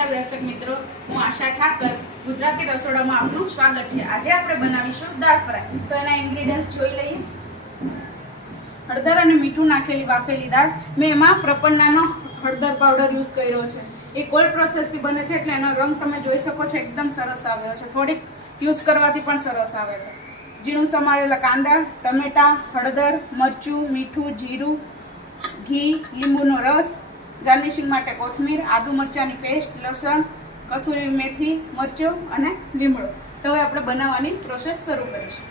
નમસ્કાર દર્શક મિત્રો, હું આશા ઠાકર ગુજરાતી રસોડામાં આપનું સ્વાગત છે। આજે આપણે બનાવીશું દાળ ફ્રાય। તો એના ઇન્ગ્રેડિયન્ટ્સ જોઈ લઈએ। હળદર અને મીઠું નાખેલી બાફેલી દાળ। મેં એમાં પ્રપન્નાનો હળદર પાવડર યુઝ કર્યો છે। એ કોલ્ડ પ્રોસેસથી બને છે એટલે એનો રંગ તમે જોઈ શકો છો, એકદમ સરસ આવ્યો છે। થોડીક યુઝ કરવાથી પણ સરસ આવે છે। ઝીણું સમારેલા કાંદા, ટમેટા, હળદર, મરચું, મીઠું, જીરું, ઘી, લીંબુનો રસ, ગાર્નિશિંગ માટે કોથમીર, આદુ મરચાંની પેસ્ટ, લસણ, કસૂરી મેથી, મરચું અને લીમડો। તો હવે આપણે બનાવવાની પ્રોસેસ શરૂ કરીશું।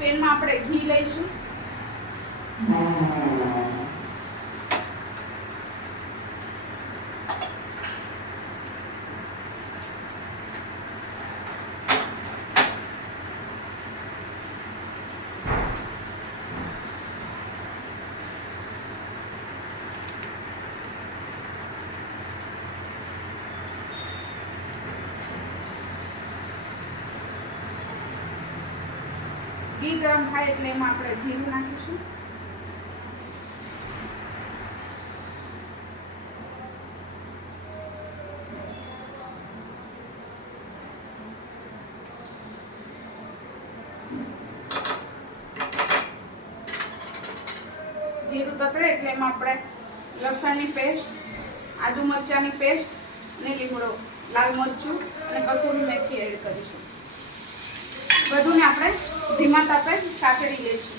પેનમાં આપણે ઘી લઈશું। ઘી ગરમ થાય એટલે એમાં આપણે જીરું નાખીશું। જીરું તતડે એટલે એમાં આપણે લસણની પેસ્ટ, આદુ મરચાંની પેસ્ટ અને લીમડો, લાલ મરચું અને કસૂરી મેથી એડ કરીશું। બધુંને આપણે ધીમા તાપે સાતળી લઈશું।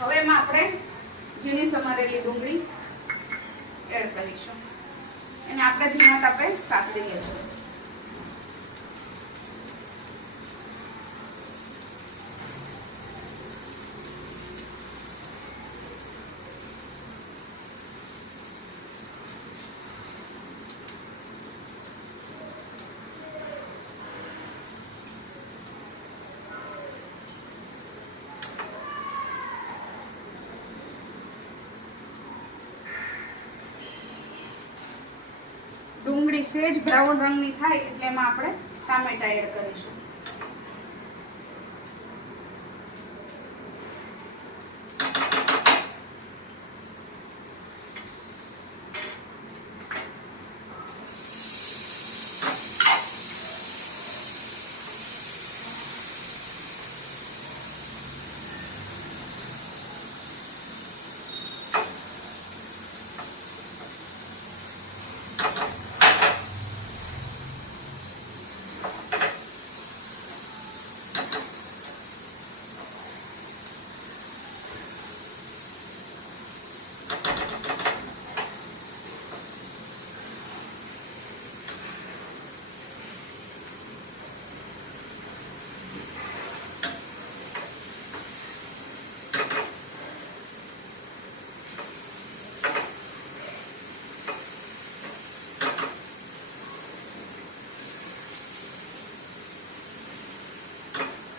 હવે એમાં આપણે ઝીણી સમારેલી ડુંગળી એડ કરીશું। એને આપણે ધીમા તાપે સાતળી લઈશું। ડુંગળી સેજ બ્રાઉન રંગની થાય એટલે એમાં આપણે ટામેટા એડ કરીશું।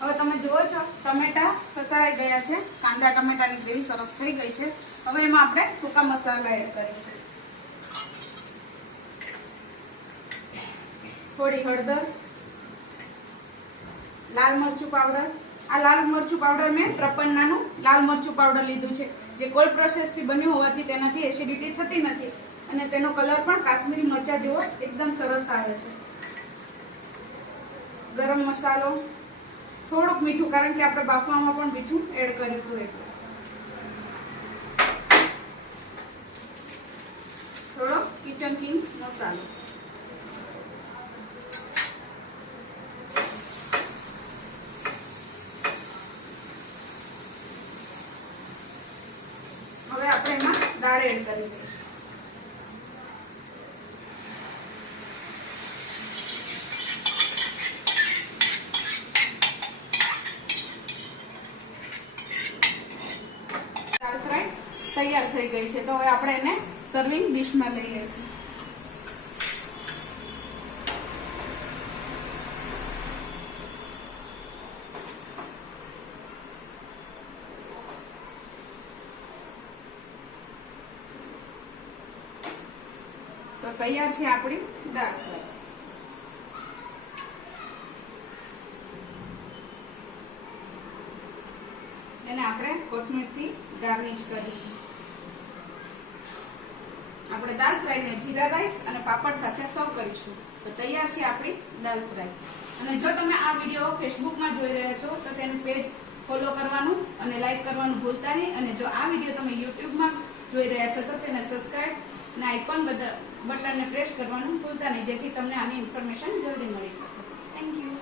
હવે તમે જુઓ છો ટમેટા સતળાઈ ગયા છે, કાંદા ટમેટાની ગ્રેવી સરસ થઈ ગઈ છે। હવે એમાં આપણે સૂકા મસાલા એડ કરીશું। થોડી હળદર, લાલ મરચું પાવડર। આ લાલ મરચું પાવડર મેં પ્રપન્નાનું લાલ મરચું પાવડર લીધું છે, જે કોલ્ડ પ્રોસેસથી બન્યું હોવાથી તેનાથી એસિડિટી થતી નથી અને તેનો કલર પણ કાશ્મીરી મરચા જેવો એકદમ સરસ આવે છે। ગરમ મસાલો, થોડુંક મીઠું, કારણ કે આપણે બાફવામાં પણ મીઠું એડ કરીશું એટલે થોડો કિચન કિંગ મસાલો। હવે આપણે એમાં દાળ એડ કરી દઈશું। તૈયાર થઈ ગઈ છે, તો હવે આપણે એને સર્વિંગ ડિશમાં લઈ લઈશું। તો તૈયાર છે આપણી દાળ ફ્રાય. એને આપણે કોથમીરથી ગાર્નિશ કરીશું. આપણે દાળ ફ્રાય ને જીરા રાઈસ અને પાપડ સાથે સર્વ કરીશું. તો તૈયાર છે આપણી દાળ ફ્રાય. અને જો તમે આ વિડીયો ફેસબુકમાં જોઈ રહ્યા છો તો તેનું પેજ ફોલો કરવાનું અને લાઈક કરવાનું ભૂલતા નહીં. અને જો આ વિડીયો તમે યુટ્યુબમાં જોઈ રહ્યા છો તો તેને સબસ્ક્રાઇબ અને આઇકોન બટનને પ્રેસ કરવાનું ભૂલતા નહીં, જેથી તમને આની ઇન્ફોર્મેશન જલ્દી મળી શકે. Thank you.